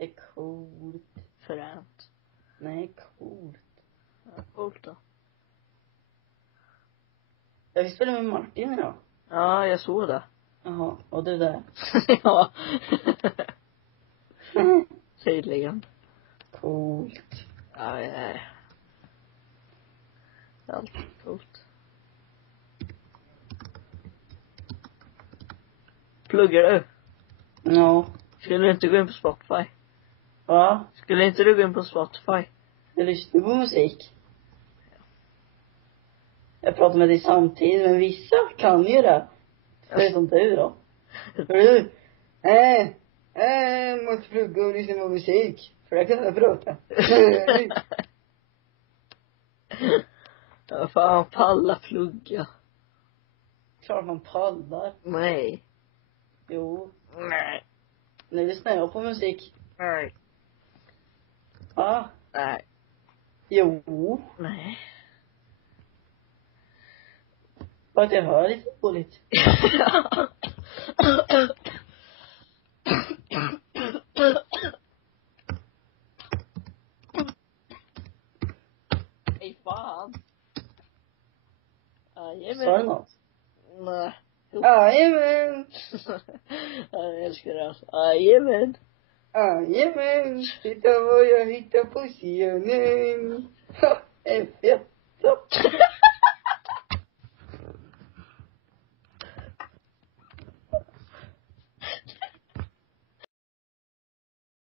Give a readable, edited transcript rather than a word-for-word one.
Det är coolt. Fränt. Nej, coolt. Ja, coolt då. Jag vill spela med Martin idag. Ja, jag såg det. Jaha, och du där? Ja. Tydligen. Coolt. Ja, allt coolt. Pluggar du? Ja. Skulle du inte gå in på Spotify? Va? Skulle inte du gå in på Spotify? Jag lyssnar på musik. Jag pratar med dig samtidigt, men vissa kan ju det. Förutom du då. För du? Måste plugga och lyssna på musik. För det kan jag prata. Ja, fan, palla plugga. Klart man pallar. Nej. Jo. Nej. Nu lyssnar jag på musik. Nej. Va? Nej. Jo. Nej. För att jag hör lite dåligt. Nej, fan. Sa du Jajamän. något? Nej. Jajamän. Jag älskar det alltså. Jajamän. Jajamän. Titta vad jag hittar på scenen. Ha, är fett.